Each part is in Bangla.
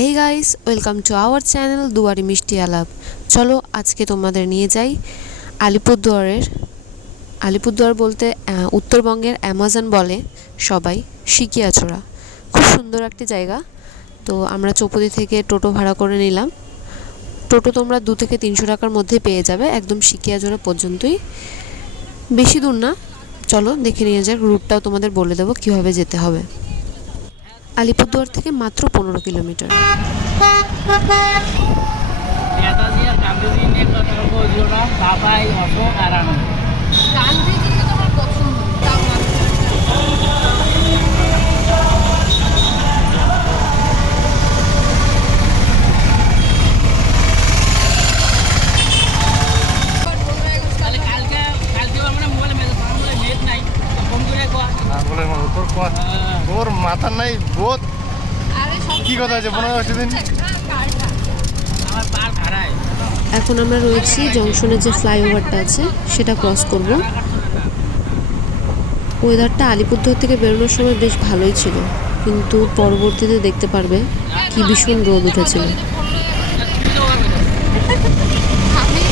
Hey guys welcome to our channel দুয়ারি মিষ্টি আলাপ চলো আজকে তোমাদের নিয়ে যাই আলিপুরদুয়ারের, আলিপুরদুয়ার বলতে উত্তরবঙ্গের অ্যামাজন বলে সবাই সিকিয়াছড়া খুব সুন্দর একটি জায়গা। তো আমরা চৌপতি থেকে টোটো ভাড়া করে নিলাম। টোটো তোমরা দু থেকে তিনশো টাকার মধ্যে পেয়ে যাবে, একদম সিকিয়াজোড়া পর্যন্তই। বেশি দূর না। চলো দেখে নিয়ে যাক, রুটটাও তোমাদের বলে দেবো কীভাবে যেতে হবে। আলিপুরদুয়ার থেকে মাত্র পনেরো কিলোমিটার। নেতাজি আর গান্ধীজি নেতা বাবাই অশোক আর আনন্দ। কর আর বলে মা, তোর তোর মাথা নাই বোধ। কি কথা আছে, পনেরো দিন? কারটা। আমার পার হারায় এখন আমরা রয়েছি জংশনের যে ফ্লাইওভারটা আছে সেটা ক্রস করব। ওয়েদারটা আলিপুরদুয়ার থেকে বেরোনোর সময় বেশ ভালোই ছিল কিন্তু পরবর্তীতে দেখতে পারবে কি ভীষণ রোদ উঠেছিল আমি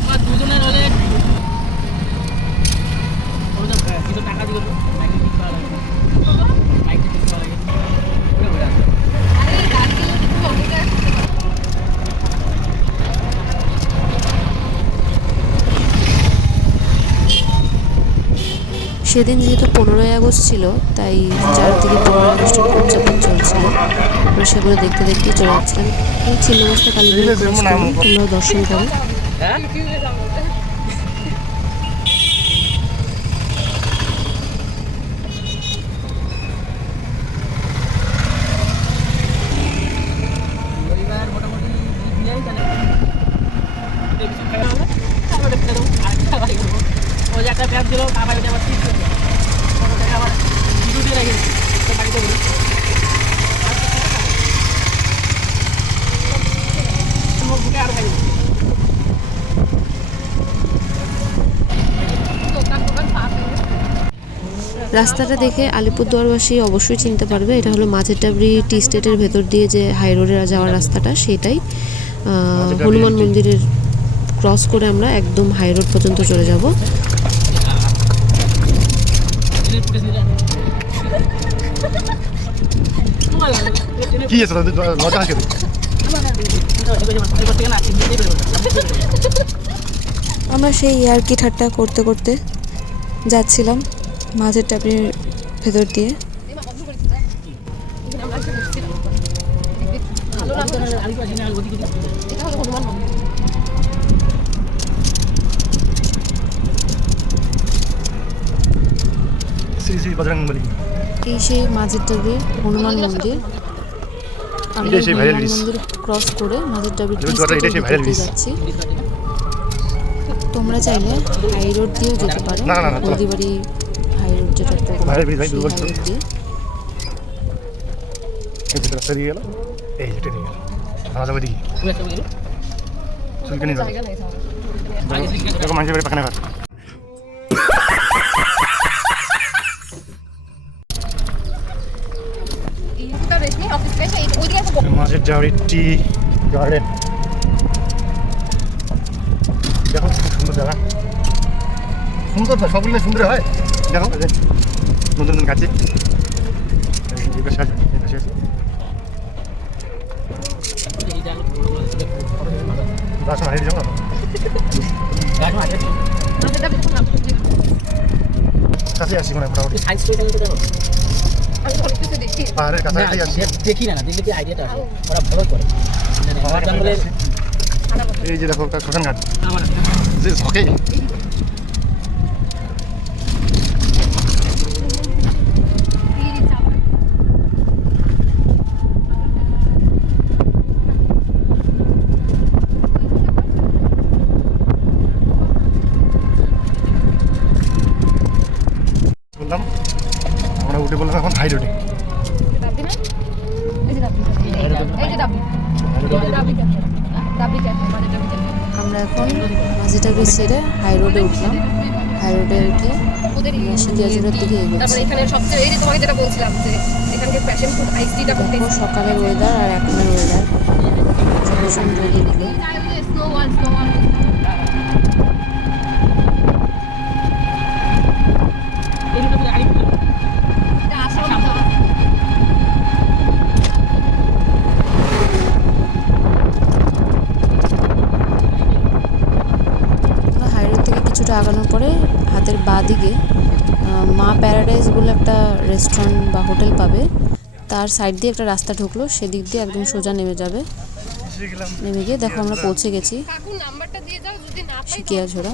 আমার দুজনের হলে ওই তো কিছু টাকা দিল তো বাইকে ঠিক করা লাগে বাইকে ঠিক করা লাগে ওটা ঘুরে আসবে আরে গান্ধীজি তো অঙ্গীকার সেদিন যেহেতু পনেরোই আগস্ট ছিল তাই চারদিকে পনেরোই আগস্টের উদযাপন চলছিল। আমরা সেগুলো দেখতে দেখতেই চলে যাচ্ছিলাম এই চিন্নবস্তা কালী তোমরাও দর্শন করো হ্যাঁ পরিবার মোটামুটি দিলেই তাহলে দেখছি খেলা হলে তারপরে ফেলে দেবো আর খেলা বাড়ি করব ওই যে একটা ব্যাগ দিল বাবা এটা আবার ঠিক করবে আবার ভিডিও দিয়ে রেখে দিচ্ছি বাড়িতে বলি আর খাই রাস্তাটা দেখে আলিপুরদুয়ারবাসী অবশ্যই চিনতে পারবে এটা হলো মাঝেরটাবড়ি টি স্টেটের ভেতর দিয়ে যে হাই রোডে যাওয়ার রাস্তাটা সেটাই হনুমান মন্দিরের ক্রস করে আমরা একদম হাই রোড পর্যন্ত চলে যাব। কি আছে লজ্জা আছে? আমরা সেই ইয়ার্কি ঠাট্টা করতে করতে যাচ্ছিলাম মাঝের টাপের ভেতর দিয়ে ভালো লাগল এটা হলো হনুমান মন্দির শ্রী শ্রী বজরং বলি এই সেই মাঝের টাবির হনুমান মন্দির। আমরা হনুমান মন্দির ক্রস করে মাঝের টাবির এবার সেই viral dish। যাচ্ছি। তোমরা চাইলে হাই রোড দিয়েও যেতে পারো। না, না, না, চলো। হলদিবাড়ি হাই রোড যেটা হাই রোড দিয়ে। এই যে রাস্তা দিয়ে গেল এই যেটা দিয়ে গেল। আমার যাবে দিকে চুলকানি যাবে মানুষের বাড়ি পাখানে ঘর এইটা রেস্ট নিয়ে অফিস থেকে এসে ওইদিকে যাওয়ারি টি গার্ডেন দেখো খুব সুন্দর জায়গা। সুন্দর তো সবগুলো সুন্দর হয়। দেখো নতুন নতুন গাছে রাস্তা হারিয়ে যাব আমাদেরটা বেশি কাছে আসছি মানে মোটামুটি। পাহাড়ের কাছাকাছি আছে দেখি না দেখলে কি আইডিয়াটা আছে ওরা ভালো করে। এই যে দেখো শ্মশান ঘাট যে ঝকে। আমরা সিকিয়াজুরের দিকে এগোচ্ছি। এখানে সবচেয়ে এই যে তোমাকে যেটা বলছিলাম যে এখানকার প্যাশন ফুড আইস টিটা খুব সকালের ওয়েদার আর এখনের ওয়েদার ভীষণ রোদে দিল স্নো ওয়াল স্নো ওয়াল কিছুটা আগানোর পরে হাতের বাঁ দিকে মা প্যারাডাইজ বলে একটা রেস্টুরেন্ট বা হোটেল পাবে। তার সাইড দিয়ে একটা রাস্তা ঢুকলো, সেদিক দিয়ে একদম সোজা নেমে যাবে। নেমে গিয়ে দেখো আমরা পৌঁছে গেছি। পাই শিকিয়াঝোড়া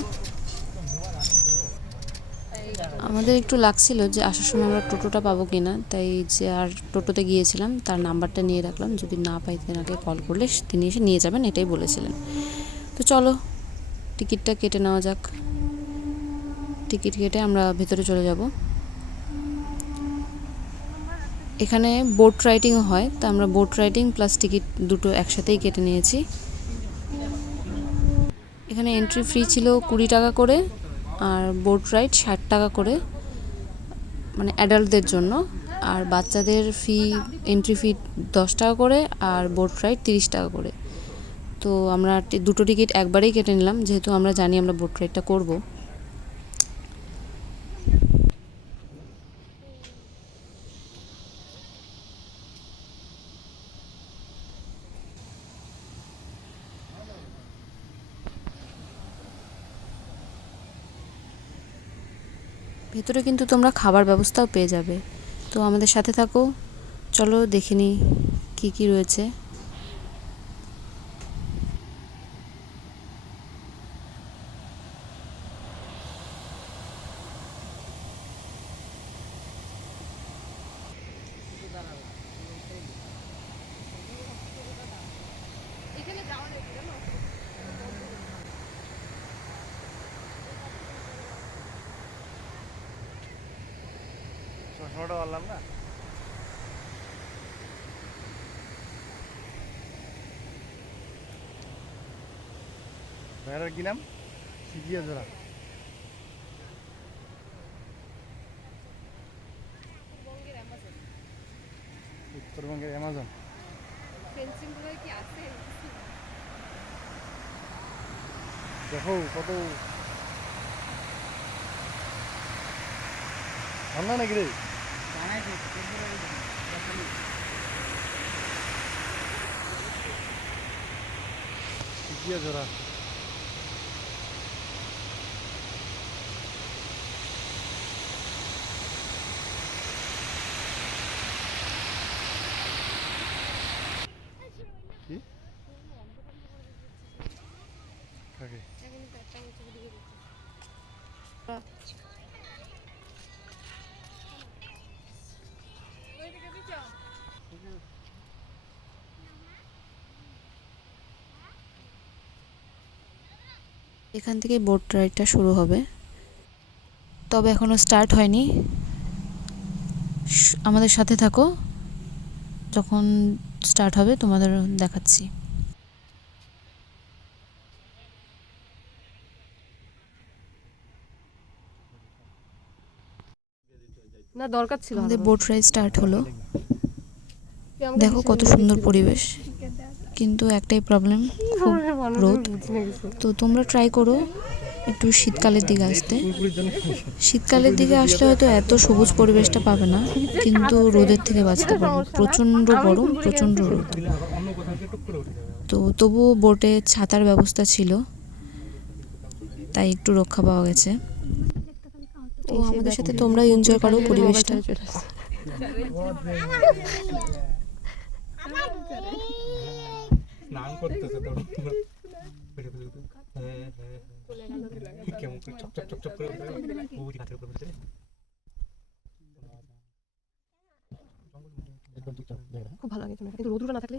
আমাদের একটু লাগছিল যে আসার সময় আমরা টোটোটা পাবো কিনা, তাই যে আর টোটোতে গিয়েছিলাম, তার নাম্বারটা নিয়ে রাখলাম। যদি না পাই তেনাকে কল করলে তিনি এসে নিয়ে যাবেন, এটাই বলেছিলেন। তো চলো, টিকিটটা কেটে নেওয়া যাক। টিকিট কেটে আমরা ভেতরে চলে যাব। এখানে বোট রাইডিংও হয়, তা আমরা বোট রাইডিং প্লাস টিকিট দুটো একসাথেই কেটে নিয়েছি। এখানে এন্ট্রি ফ্রি ছিল কুড়ি টাকা করে আর বোট রাইড ষাট টাকা করে মানে অ্যাডাল্টদের জন্য। আর বাচ্চাদের ফি এন্ট্রি ফি দশ টাকা করে আর বোট রাইড তিরিশ টাকা করে। তো আমরা দুটো টিকিট একবারেই কেটে নিলাম, যেহেতু আমরা জানি আমরা বোট রাইডটা করব। ভেতরে কিন্তু তোমরা খাবার ব্যবস্থাও পেয়ে যাবে। তো আমাদের সাথে থাকো। চলো দেখে নিই কী কী রয়েছে। ভাইয়ার কি নাম? সিজিয়া জোড়া। উত্তরবঙ্গের অ্যামাজন। দেখো কত ঠান্ডা নাকি রে? জোড়া। এখান থেকে বোট রাইডটা শুরু হবে। তবে এখনও স্টার্ট হয়নি। আমাদের সাথে থাকো। যখন স্টার্ট হবে তোমাদের দেখাচ্ছি। না দরকার ছিল আমাদের বোট রাইড স্টার্ট হলো। দেখো কত সুন্দর পরিবেশ। কিন্তু একটাই প্রবলেম খুব রোদ। তো তোমরা ট্রাই করো একটু শীতকালের দিকে আসতে। শীতকালের দিকে আসলে হয়তো এত সবুজ পরিবেশটা পাবে না কিন্তু রোদের থেকে বাঁচতে পারবে প্রচণ্ড গরম প্রচণ্ড রোদ। তো তবুও বোটে ছাতার ব্যবস্থা ছিল তাই একটু রক্ষা পাওয়া গেছে। ও আমাদের সাথে তোমরা এনজয় করো পরিবেশটা। স্নান করতেছে তো। হ্যাঁ হ্যাঁ হ্যাঁ। কেমন করে চপ চপ চপ চপ করে উঠে হাতের উপরে বসে। খুব ভালো লাগে কিন্তু রোদুটা না থাকলে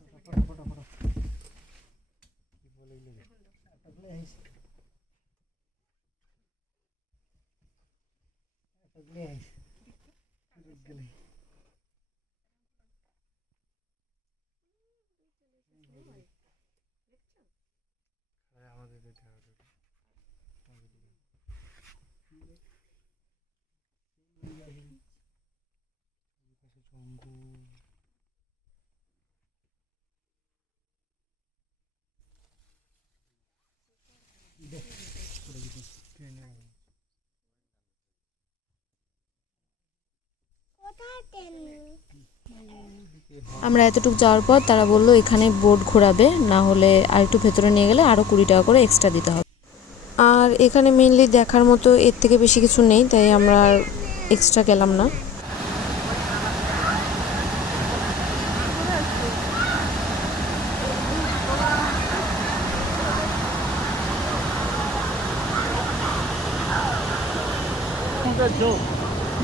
গাছে খাইতাম বুঝছ এখনও বুঝলি এমন কথা করতে তোমার জয়েন্ট দিতে বসে আমরা এতটুকু যাওয়ার পর তারা বলল, এখানে বোট ঘোরাবে, না হলে আর একটু ভেতরে নিয়ে গেলে আরও কুড়ি টাকা করে এক্সট্রা দিতে হবে। আর এখানে মেনলি দেখার মতো এর থেকে বেশি কিছু নেই, তাই আমরা এক্সট্রা গেলাম না।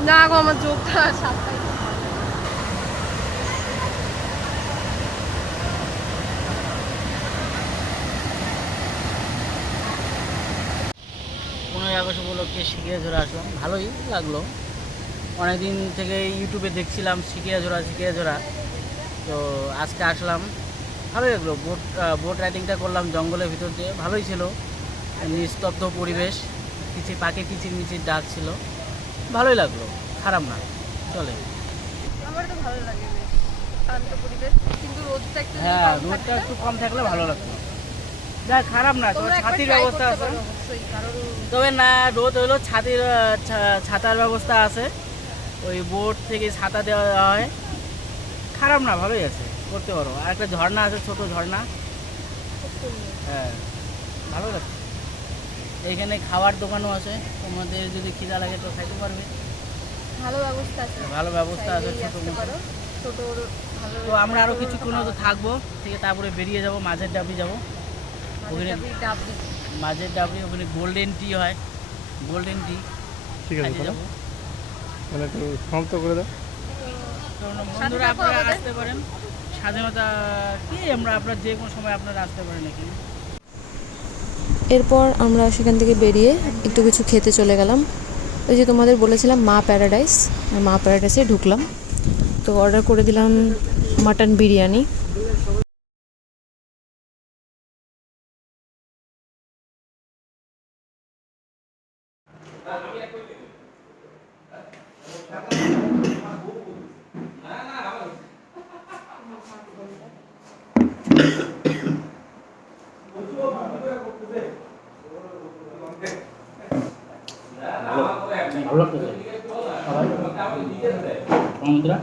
না গো, আমার চোখটা সাতটায় পনেরোই শিখিয়া জোড়া আসলাম। ভালোই লাগল। অনেকদিন থেকে ইউটিউবে দেখছিলাম শিখিয়া জোড়া তো আজকে আসলাম। ভালোই লাগল। বোট বোট রাইডিংটা করলাম জঙ্গলের ভিতর দিয়ে। ভালোই ছিল। নিস্তব্ধ পরিবেশ। কিছু পাখি কিচির মিচির ডাক ছিল। ভালোই লাগল। খারাপ না। চলে। আমার তো ভালো লাগে পরিবেশ। কিন্তু রোদটা একটু হ্যাঁ রোদটা একটু কম থাকলে ভালো লাগতো। যা খারাপ না তোমার ছাতির ব্যবস্থা আছে। তবে না রোদ হলো ছাতির ছাতার ব্যবস্থা আছে। ওই বোট থেকে ছাতা দেওয়া হয়। খারাপ না ভালোই আছে করতে পারো। আর একটা ঝর্ণা আছে ছোট ঝর্ণা। হ্যাঁ ভালো লাগছে। এইখানে খাওয়ার দোকানও আছে তোমাদের যদি খিদা লাগে তো খাইতে পারবে। ভালো ব্যবস্থা আছে। ভালো ব্যবস্থা আছে ছোট তো আমরা আরও কিছুক্ষণ হয়তো থাকব থেকে তারপরে বেরিয়ে যাব মাঝের ডাবি যাব। ওখানে মাঝের ডাবি ওখানে গোল্ডেন টি হয়। গোল্ডেন টি ঠিক আছে যাব। তাহলে একটু সমাপ্ত করে দাও। বন্ধুরা আপনারা আসতে পারেন। স্বাধীনতা কি? আমরা আপনার যে কোনো সময় আপনারা আসতে পারেন এখানে। এরপর আমরা সেখান থেকে বেরিয়ে একটু কিছু খেতে চলে গেলাম। ওই যে তোমাদের বলেছিলাম মা প্যারাডাইস। মা প্যারাডাইসে ঢুকলাম। তো অর্ডার করে দিলাম মাটন বিরিয়ানি। ভালো লাগতেছে সবাই বন্ধুরা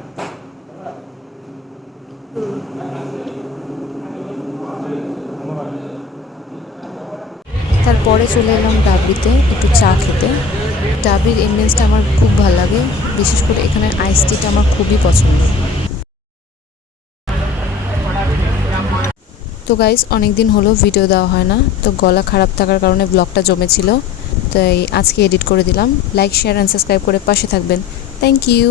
তারপরে চলে এলাম ডাবরিতে একটু চা খেতে। ডাবির এমবিয়েন্সটা আমার খুব ভালো লাগে, বিশেষ করে এখানের আইস টিটা আমার খুবই পছন্দ। তো গাইজ অনেক দিন হলো ভিডিও দেওয়া হয় না, তো গলা খারাপ থাকার কারণে ব্লগটা জমেছিল। তাই আজকে এডিট করে দিলাম। লাইক শেয়ার অ্যান্ড সাবস্ক্রাইব করে পাশে থাকবেন। Thank you